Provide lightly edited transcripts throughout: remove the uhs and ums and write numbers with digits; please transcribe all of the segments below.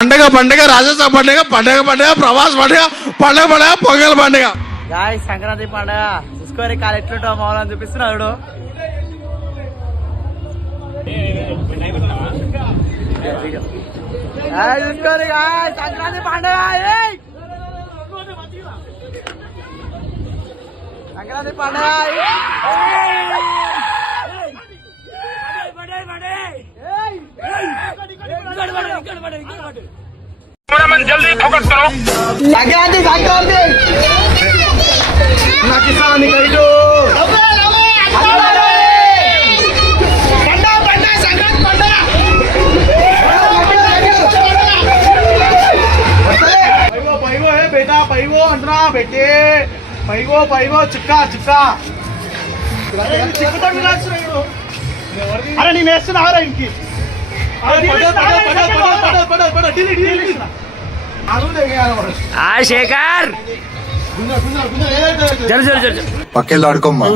పండగ పండగ రాజస్థాన్ పండగ పండగ పండగ ప్రవాస్ పండగ పండగ పండగ పొంగల్ పండగ సంక్రాంతి పండగ చూసుకోరి కాలు ఎట్లుంటావు మౌలని చూపిస్తున్నాడు. చూసుకోరి సంక్రాంతి పండగ సంక్రాంతి పండగ जल्दी फोकस करो। संक्रांति संक्रांति నా కిసాన్ కైడు పైగో హే బేటా పైగో అంటున్నా బెట్టే పైగో పైగో చుక్కా చుక్కా చిక్కుతాడు విలాసుడు. అరే నేను వేస్తున్నారా ఇంకి శేఖర్ జరు జరు జరు పక్కెళ్ళి ఆడుకోమ్మా.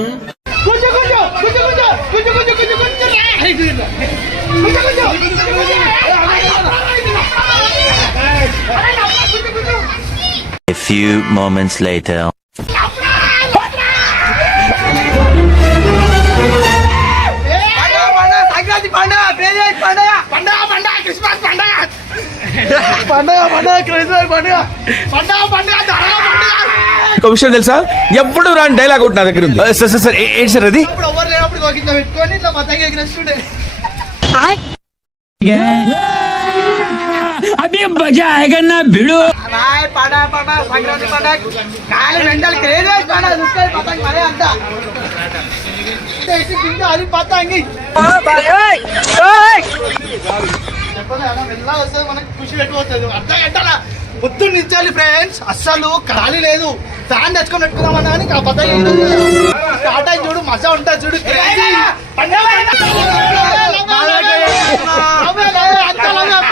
A few moments later. Sankranti పండుగ పండుగ పండుగ పండుగ క్రిస్మస్ పండుగ పండగ పండగ క్రైస్తవ పండగ పండగ పండగ ఒక విషయం తెలుసా, ఎప్పుడు రాని డైలాగ్ ఒకటి నా దగ్గర ఉంది. సార్ సార్ ఏంటి సార్ అది? ఇప్పుడు ఎవరు లేనప్పుడు ఒక కింద పెట్టుకొని ఇట్లా మతంగా ఎగిరేస్తుండే. పండుగ పండుగ సంక్రాంతి పండుగ కాలు వెంటలు క్రేజ్ పండుగ చూసుకోవాలి పతంగ మరే అంతా అది పతంగి మెల్లగా వస్తుంది, మనకి ఖుషి పెట్టుకోవచ్చు. అర్థం గంటల పొద్దున్న ఇచ్చాలి ఫ్రెండ్స్, అస్సలు ఖాళీ లేదు. ఫ్యాన్ తెచ్చుకొని పెట్టుకున్నామన్నా కానీ ఆ పతంగి స్టార్ట్ అయ్యి చూడు, మజా ఉంటుంది చూడు.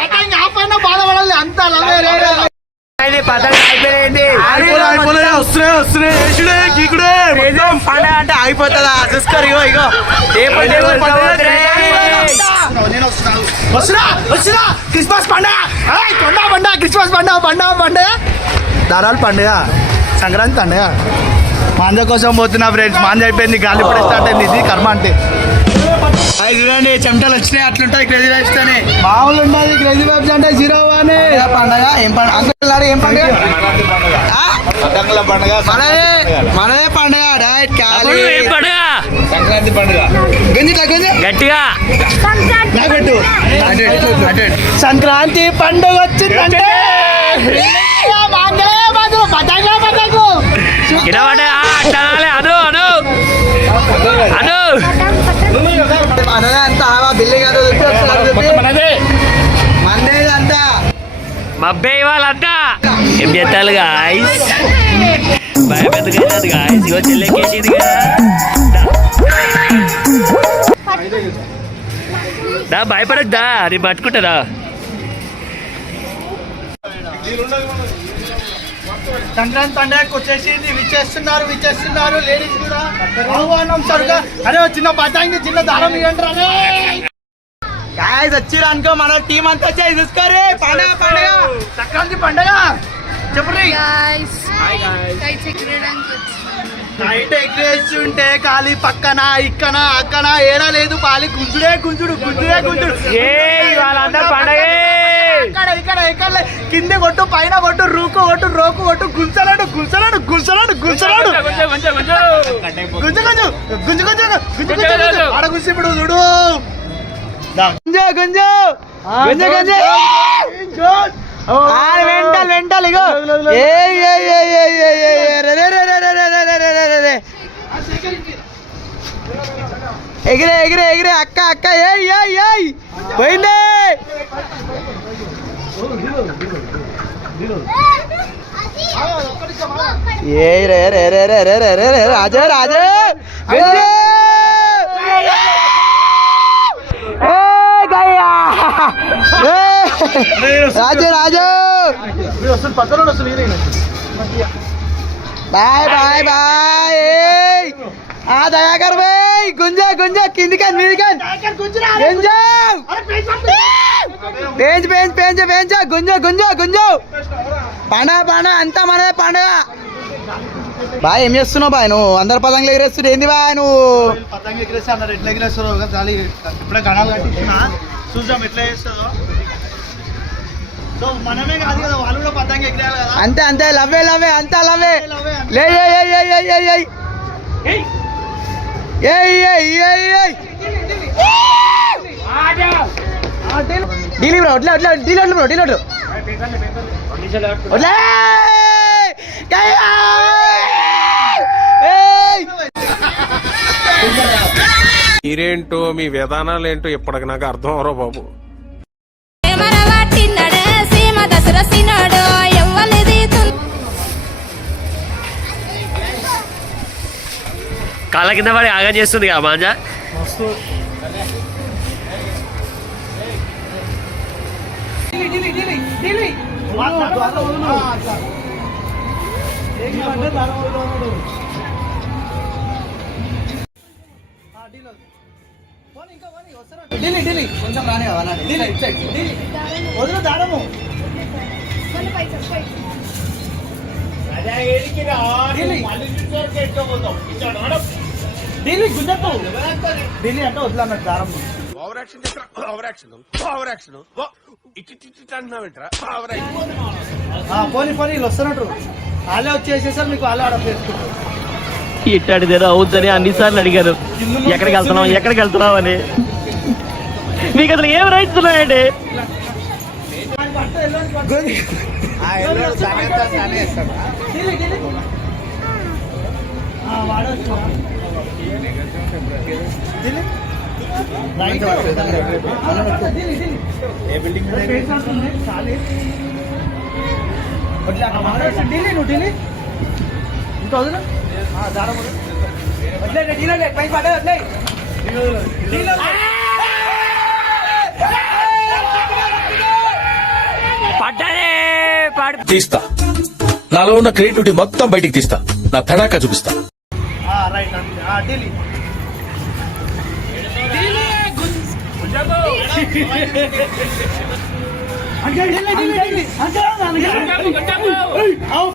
పతంగి ఆపైనా బాధపడాలి, అంత లవే పండుగ అంటే అయిపోతుందా చూసుకోరు. ఇగో ఇగో వస్తున్నా క్రిస్మస్ పండుగ పండుగ పండుగ క్రిస్మస్ పండుగ పండుగ పండుగ దారాలు పండుగ సంక్రాంతి పండుగ. మాంజ కోసం పోతున్నా ఫ్రెండ్స్, మాంజ అయిపోయింది, గాలి ఇప్పుడే స్టార్ట్ అయింది. ఇది కర్మ అంటే అది చూడండి, చెమటలు వచ్చినాయి. అట్లుంటాయి క్రేజీ వైబ్స్ తోనే, మామూలు ఉంటుంది క్రేజీ వైబ్స్ అంటే జీరో అని పండుగ. ఏం పండుగ అంకుల్, ఏం పండుగ? మనదే పండుగ డైరెక్ట్ ఖాళీ సంక్రాంతి పండుగ. గట్టిగా పెట్టు. సంక్రాంతి పండుగ వచ్చిందంటే మబ్బే వాళ్ళంతా ఏం చేస్తారు గాయస్, భయపెద్దగైనది గాయస్. ఇగో చెల్లెకేసింది కదా, భయపడద్దా, నేను పట్టుకుంటారా. సంక్రాంతి పండుగకి వచ్చేసింది, విచ్చేస్తున్నారు లేడీస్ కూడా ఆహ్వానం సరుగా. అరే చిన్న పతంగి చిన్న దారం ఇవ్వండి గాయస్. వచ్చిర్రు అనుకో, మన టీం అంతా వచ్చాయి చూసుకోరే. పండుగ పండుగ సంక్రాంతి పండుగ చెప్పండి. నైట్ ఎక్కేస్తుంటే ఖాళీ పక్కన ఇక్కన అక్కన ఏడా లేదు, ఖాళీ గుంజుడే గుంజుడు గుంజుడే గుంజుడు. ఇక్కడ ఇక్కడ ఇక్కడ కింది కొట్టు, పైన కొట్టు, రూకు కొట్టు, రోకు కొట్టు, గుంజలాడు గుంజలాడు గుంజలాడు గుంజలాడు గుంజు గుంజు గుంజు గుంజు గుంజు ఆడ గుంజి ఇప్పుడు చూడు. గుంజు గుంజు గుంజు గుంజు వెంటల్ వెంటల్. ఇగో ఎగిరే ఎగిరే ఎగిరే అక్క అక్క ఏయ్ పోయింది. ఏ రే రే రే రే రే రే రే రాజు రాజు రాజు రాజు బాయ్ బాయ్ బాయ్. దయాకర్ భాయ్ గుంజా గుంజా కిందికన్ మీదికన్ గుంజా పేంచ్ పేంచ్ పేంచ పేంచ గుంజు గుంజు గుంజు పండగ పండగ అంతా మనదే పండగ బాయ్ ఏం చేస్తున్నావు బాయ్ నువ్వు అందరు పతంగులు ఎగిరేస్తున్నావు ఏంది బాయ్ నువ్వు పతంగ ఎగిరేస్తా అన్నారు ఎట్లా ఎగిరేస్తారో చాలి ఇప్పుడే గణాలు కట్టించిన చూసాం ఎట్లా చేస్తుందో సో మనమే కాదు కదా వాళ్ళు కూడా పతంగ ఎగిరేయాలి కదా అంతే అంతే లవ్వే లవ్వే అంతా లవ్వే లే డీలీ బ్రో వడ్లే వడ్లే డీలీ బ్రో డీలీ వడ్లే మీరేంటో మీ విధానాలు ఏంటో ఇప్పటికి నాకు అర్థం అవరో బాబు. కాళ్ళ కింద పడి ఆగా చేస్తుంది కదా మాంజా కొంచెం రాని వదిలి దాడము ఢిల్లీ గుంజత్తు ఢిల్లీ అంటే వదిలే అన్నట్టు దారం ఓవర్ యాక్షన్ చేస్తా ఓవర్ యాక్షన్ ఓవర్ యాక్షన్ ఇటు అంటున్నావేంట్రా ఓవర్ యాక్షన్. పోనీ పోనీ వీళ్ళు వస్తున్నట్టు వాళ్ళే వచ్చేసేసారు మీకు వాళ్ళే ఆడ చేసుకుంటారు ఇట్టాడిదేదో అవుద్దని అన్నిసార్లు అడిగారు ఎక్కడికి వెళ్తున్నావు అని మీకు అసలు ఏం రైట్స్ ఉన్నాయండి ఢిల్లీ నువ్వు ఢిల్లీ ఇంకా వదిలే దారం వదిలే ఢిల్లీ పై పడే వదిలే తీస్తా నాలో ఉన్న క్రియేటివిటీ మొత్తం బయటికి తీస్తా నా తడాకా చూపిస్తా. రైట్ ఢిల్లీ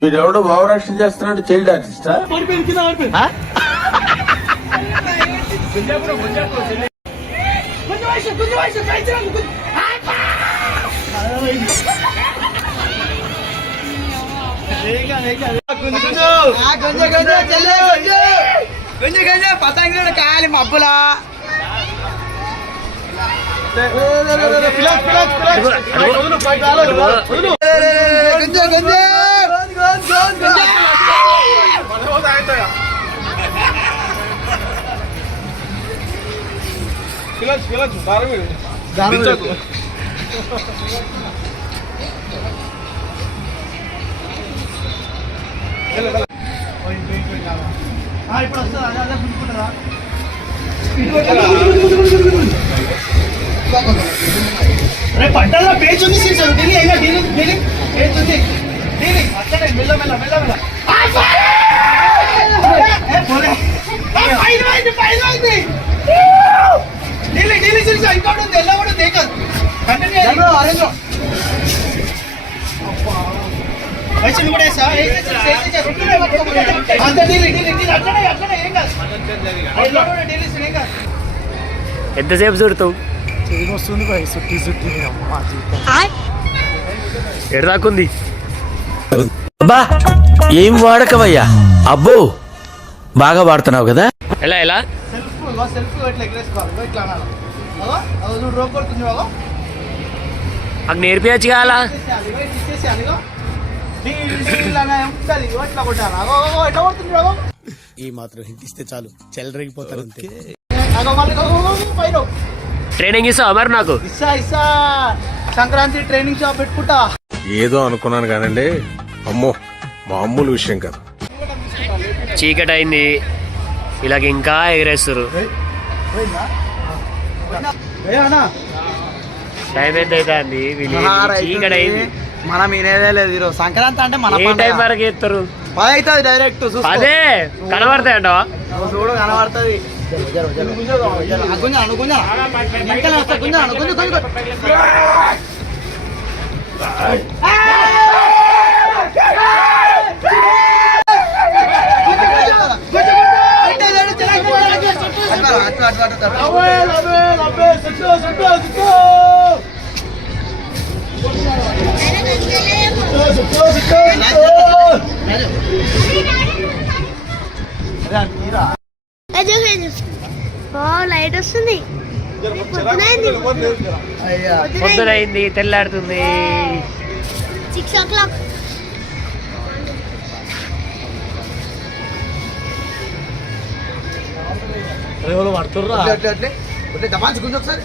వీడెవడో ఓవర్ యాక్షన్ చేస్తున్నాడు చైల్డ్ ఆర్టిస్టా? పతంగులు కాలి మబ్బులా ఇప్పుడు వస్తుందా అదే గుంజుకుంటారా రేపు పట్టాల పేజ్ ఉంది సీసారు ఢిల్లీ అయినా ఢిల్లీ ఢిల్లీ పేజ్ ఉంది ఢిల్లీ అక్కడే మెల్ల మెల్ల మెల్ల మెల్ల ఢిల్లీ ఢిల్లీ సీసా ఇంకోటి ఉంది ఎలా కూడా దేకదు కంటిన్యూ అరేంజ్ వైషన్ కూడా వేసా అంతే ఢిల్లీ ఢిల్లీ ఢిల్లీ అక్కడే అక్కడే ఏం కాదు ఢిల్లీ ఏం కాదు ఎంతసేపు చూడతావు వస్తుంది సుట్టి సుట్టి ఎడదాకుంది అబ్బా ఏం వాడకవయ్యా అబ్బో బాగా వాడుతున్నావు కదా. ఎలా ఎలా సెల్ఫ్ ఇట్లా ఎగరేసుకోవాలి ఇట్లా అనాలి అదో చూడు రోప్ కొడుతుంది బాబా నాకు నేర్పించచ్చు కావాలా ఇట్లా కొట్టాలి ఎట్లా కొడుతుంది బాబా ఈ మాత్రం హింటిస్తే చాలు చెలరేగిపోతారు అంతే. పైన ట్రైనింగ్ ఇస్తావా మరి నాకు ఇస్సా సంక్రాంతి ట్రైనింగ్ షాప్ పెట్టుకుంటా ఏదో అనుకున్నాను కానండి, అమ్మో మామూలు విషయం కాదు. చీకటి అయింది ఇలాగ ఇంకా ఎగరేస్తారు టైం ఎంత అవుతుంది వీళ్ళు చీకటి అయింది మనం వినేదే లేదు ఈరోజు సంక్రాంతి అంటే మన ఏ టైం వరకు ఎత్తారు 10 అవుతుంది డైరెక్ట్ అదే కనబడతాయంట చూడు కనబడుతుంది అనుకుంటా లైట్ వస్తుంది పొద్దునైంది తెల్లాడుతుంది 6 o'clock. ఒకసారి